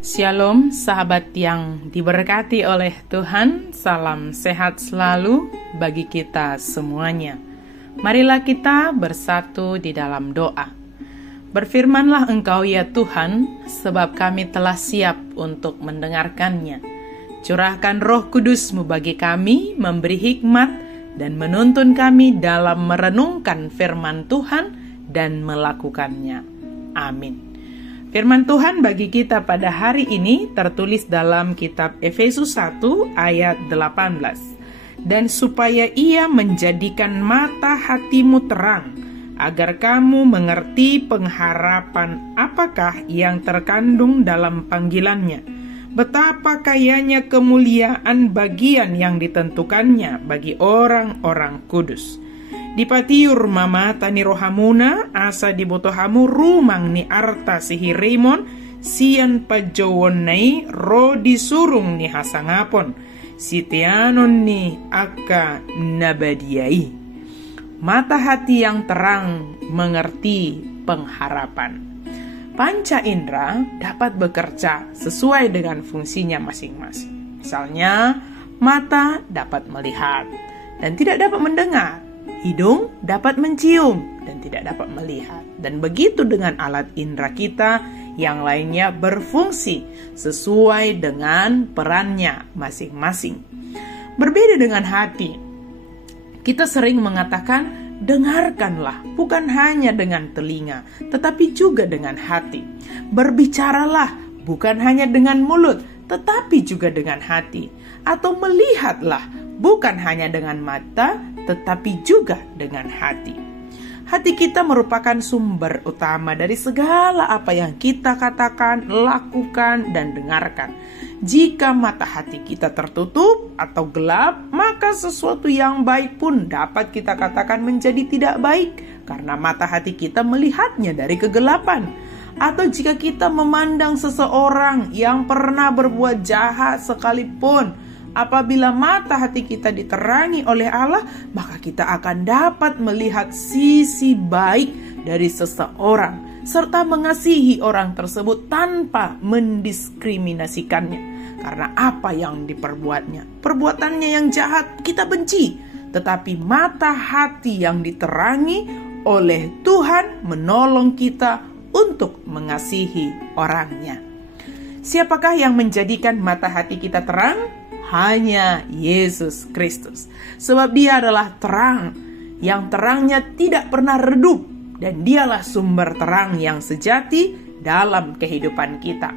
Shalom sahabat yang diberkati oleh Tuhan, salam sehat selalu bagi kita semuanya. Marilah kita bersatu di dalam doa. Berfirmanlah Engkau ya Tuhan, sebab kami telah siap untuk mendengarkannya. Curahkan Roh Kudus-Mu bagi kami, memberi hikmat dan menuntun kami dalam merenungkan firman Tuhan dan melakukannya. Amin. Firman Tuhan bagi kita pada hari ini tertulis dalam kitab Efesus 1 ayat 18. Dan supaya ia menjadikan mata hatimu terang, agar kamu mengerti pengharapan apakah yang terkandung dalam panggilannya, betapa kayanya kemuliaan bagian yang ditentukannya bagi orang-orang kudus. Dipatiur mama tani rohamuna asa dibotohamu rumang ni arta sihirimon sian pajowon nai ro disurung ni hasangapon sitianon ni akka nabadiai. Mata hati yang terang mengerti pengharapan. Panca indera dapat bekerja sesuai dengan fungsinya masing-masing. Misalnya, mata dapat melihat dan tidak dapat mendengar. Hidung dapat mencium dan tidak dapat melihat. Dan begitu dengan alat indera kita yang lainnya berfungsi sesuai dengan perannya masing-masing. Berbeda dengan hati. Kita sering mengatakan, dengarkanlah bukan hanya dengan telinga, tetapi juga dengan hati. Berbicaralah bukan hanya dengan mulut, tetapi juga dengan hati. Atau melihatlah bukan hanya dengan mata, tetapi juga dengan hati. Hati kita merupakan sumber utama dari segala apa yang kita katakan, lakukan, dan dengarkan. Jika mata hati kita tertutup atau gelap, maka sesuatu yang baik pun dapat kita katakan menjadi tidak baik, karena mata hati kita melihatnya dari kegelapan. Atau jika kita memandang seseorang yang pernah berbuat jahat sekalipun, apabila mata hati kita diterangi oleh Allah, maka kita akan dapat melihat sisi baik dari seseorang, serta mengasihi orang tersebut tanpa mendiskriminasikannya. Karena apa yang diperbuatnya, perbuatannya yang jahat kita benci, tetapi mata hati yang diterangi oleh Tuhan menolong kita untuk mengasihi orangnya. Siapakah yang menjadikan mata hati kita terang? Hanya Yesus Kristus. Sebab Dia adalah terang yang terangnya tidak pernah redup, dan Dialah sumber terang yang sejati dalam kehidupan kita.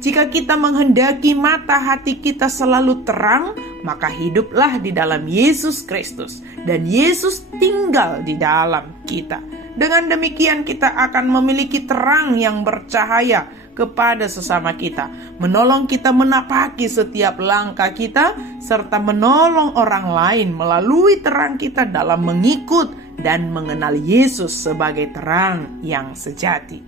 Jika kita menghendaki mata hati kita selalu terang, maka hiduplah di dalam Yesus Kristus, dan Yesus tinggal di dalam kita. Dengan demikian kita akan memiliki terang yang bercahaya kepada sesama kita, menolong kita menapaki setiap langkah kita, serta menolong orang lain melalui terang kita dalam mengikut dan mengenal Yesus sebagai terang yang sejati.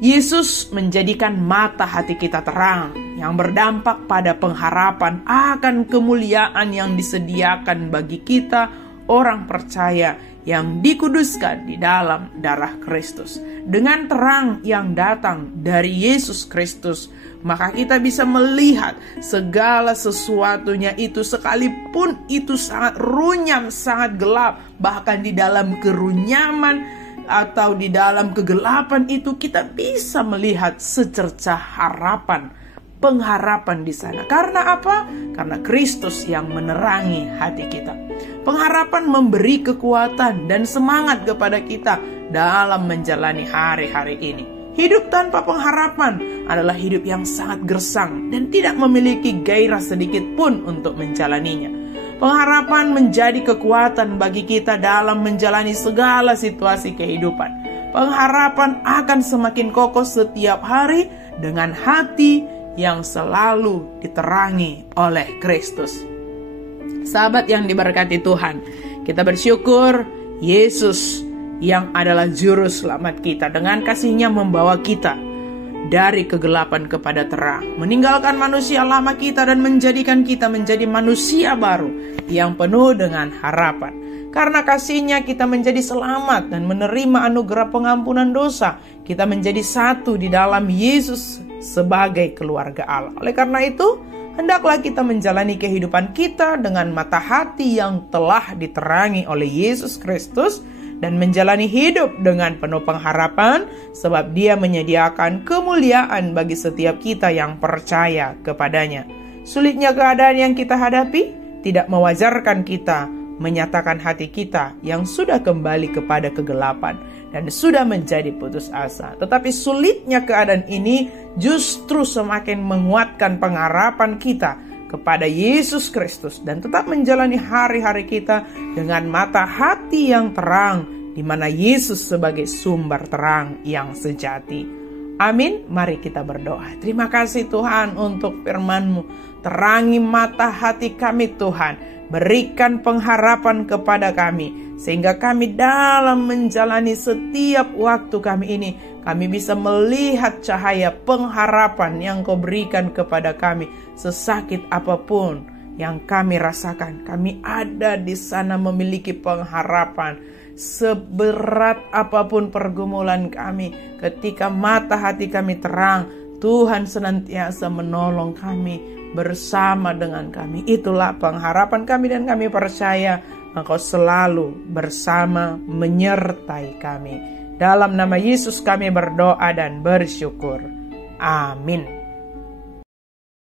Yesus menjadikan mata hati kita terang, yang berdampak pada pengharapan akan kemuliaan yang disediakan bagi kita, orang percaya yang dikuduskan di dalam darah Kristus. Dengan terang yang datang dari Yesus Kristus, maka kita bisa melihat segala sesuatunya itu, sekalipun itu sangat runyam, sangat gelap. Bahkan di dalam kerunyaman atau di dalam kegelapan itu, kita bisa melihat secercah harapan, pengharapan di sana. Karena apa? Karena Kristus yang menerangi hati kita. Pengharapan memberi kekuatan dan semangat kepada kita dalam menjalani hari-hari ini. Hidup tanpa pengharapan adalah hidup yang sangat gersang dan tidak memiliki gairah sedikit pun untuk menjalaninya. Pengharapan menjadi kekuatan bagi kita dalam menjalani segala situasi kehidupan. Pengharapan akan semakin kokoh setiap hari dengan hati yang selalu diterangi oleh Kristus. Sahabat yang diberkati Tuhan, kita bersyukur Yesus yang adalah juru selamat kita, dengan kasih-Nya membawa kita dari kegelapan kepada terang, meninggalkan manusia lama kita dan menjadikan kita menjadi manusia baru yang penuh dengan harapan. Karena kasih-Nya kita menjadi selamat dan menerima anugerah pengampunan dosa. Kita menjadi satu di dalam Yesus sebagai keluarga Allah. Oleh karena itu, hendaklah kita menjalani kehidupan kita dengan mata hati yang telah diterangi oleh Yesus Kristus dan menjalani hidup dengan penuh pengharapan, sebab Dia menyediakan kemuliaan bagi setiap kita yang percaya kepadanya. Sulitnya keadaan yang kita hadapi tidak mewajarkan kita menyatakan hati kita yang sudah kembali kepada kegelapan dan sudah menjadi putus asa. Tetapi sulitnya keadaan ini justru semakin menguatkan pengharapan kita kepada Yesus Kristus dan tetap menjalani hari-hari kita dengan mata hati yang terang, di mana Yesus sebagai sumber terang yang sejati. Amin. Mari kita berdoa. Terima kasih Tuhan untuk firman-Mu. Terangi mata hati kami Tuhan. Berikan pengharapan kepada kami, sehingga kami dalam menjalani setiap waktu kami ini, kami bisa melihat cahaya pengharapan yang Kau berikan kepada kami. Sesakit apapun yang kami rasakan, kami ada di sana memiliki pengharapan. Seberat apapun pergumulan kami, ketika mata hati kami terang, Tuhan senantiasa menolong kami, bersama dengan kami. Itulah pengharapan kami dan kami percaya Engkau selalu bersama menyertai kami. Dalam nama Yesus kami berdoa dan bersyukur. Amin.